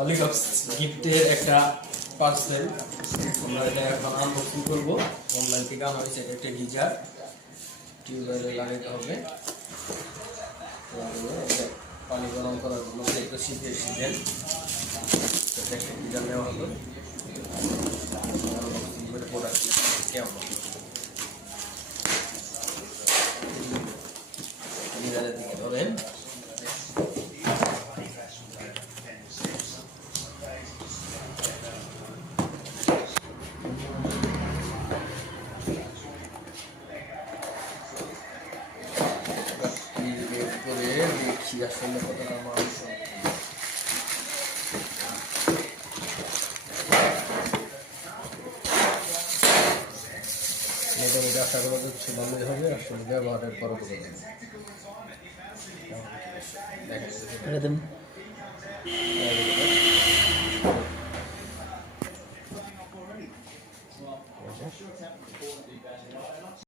হলিকপস গিফটের একটা পার্সেল। আমরা এটা এখন আনবক্সিং করবো। অনলাইন থেকে আনা হয়েছে। এটা একটা গিজার, টিউবওয়েলে লাগাতে হবে। পানি গরম করার জন্য একটু শীতের সিজন একটা গিজার নেওয়া হলো। আনবক্সিং করে প্রোডাক্ট কেমন গিজারের দিকে ধরেন। দেখি আসলে কতটা মাংস। মোটামুটি আশা করা যাচ্ছে ভালোই হবে। আসলে ব্যবহারের পর দেখেন